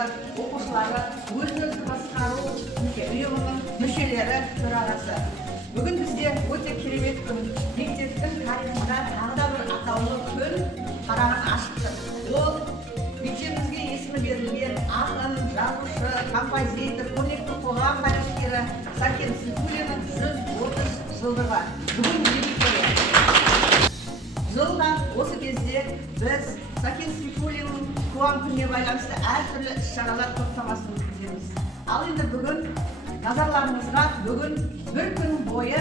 ұстаздары, оқушылары, өзін-өзі басқару ұйымының мүшелері, төрағасы. Бүгін бізде өте керемет күн. Мектептің тарихында тағы да бір атаулы күн қараған ашық тұр. Ол мектебімізге есімі берілген ақын, жазушы, композитор, көрнекті қоғам қайраткері Сәкен Сейфуллиннің 130 жылдығы. Бүгін мерейтойы. Жылда осы кезде біз Сәкен Сейфуллиннің туған күніне байланысты әртүрлі іс-шаралар топтамасын өткіземіз. Ал енді бүгін назарларыңызға бүгін бір күн бойы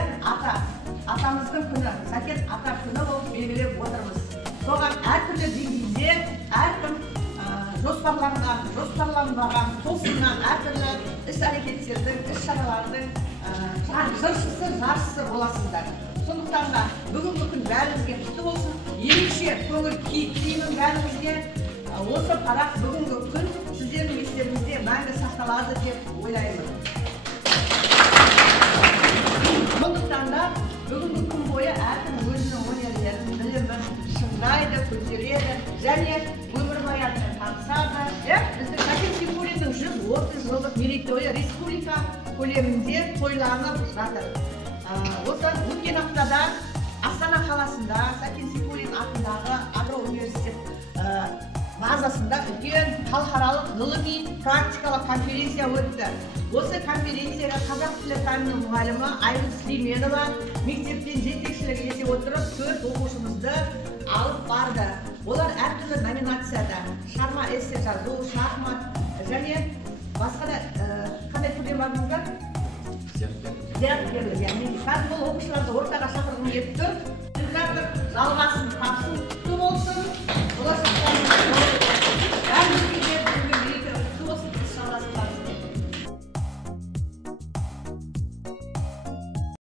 атамыздың күні, Сәкен ата күні болып белгілеп отырмыз. Соған әртүрлі деңгейде әркім жоспарланбаған, тосыннан әртүрлі іс-әрекеттердің, іс-шаралардың жыршысы, жаршысы боласыздар. Сондықтан да бүгінгі күн бәрімізге құтты болсын. Ерекше көңіл күйінің бәрімізге осы парақ бүгінгі күн сіздердің естеріңізде мәңгі сақталады деп ойлаймын. Сондықтан да бүгінгі күн бойы әркім өзінің өнерлерін, білімін шыңдайды, көтереді және өмірбаянымен танысады. Біздің Сәкен Сейфуллиннің 130 жылдық мерейтойы республика көлемінде тойланып жатыр. Осы өткен аптада Астана қаласында Сәкен Сейфуллин атындағы агроуниверситет базасында үлкен халықаралық ғылыми практикалық конференция өтті. Осы конференцияға қазақ тілі пәнінің мұғалімі Айгүл Сүлейменова мектептен жетекшілік ете отырып 4 оқушымызды алып барды. Олар әртүрлі номинацияда шығарма, эссе жазу, шахмат және басқа да қандай түрде бардыңыздар? Зияткерлік. Яғни қазір бұл оқушыларды ортаға шақырғым келіп тұр. Жалғасын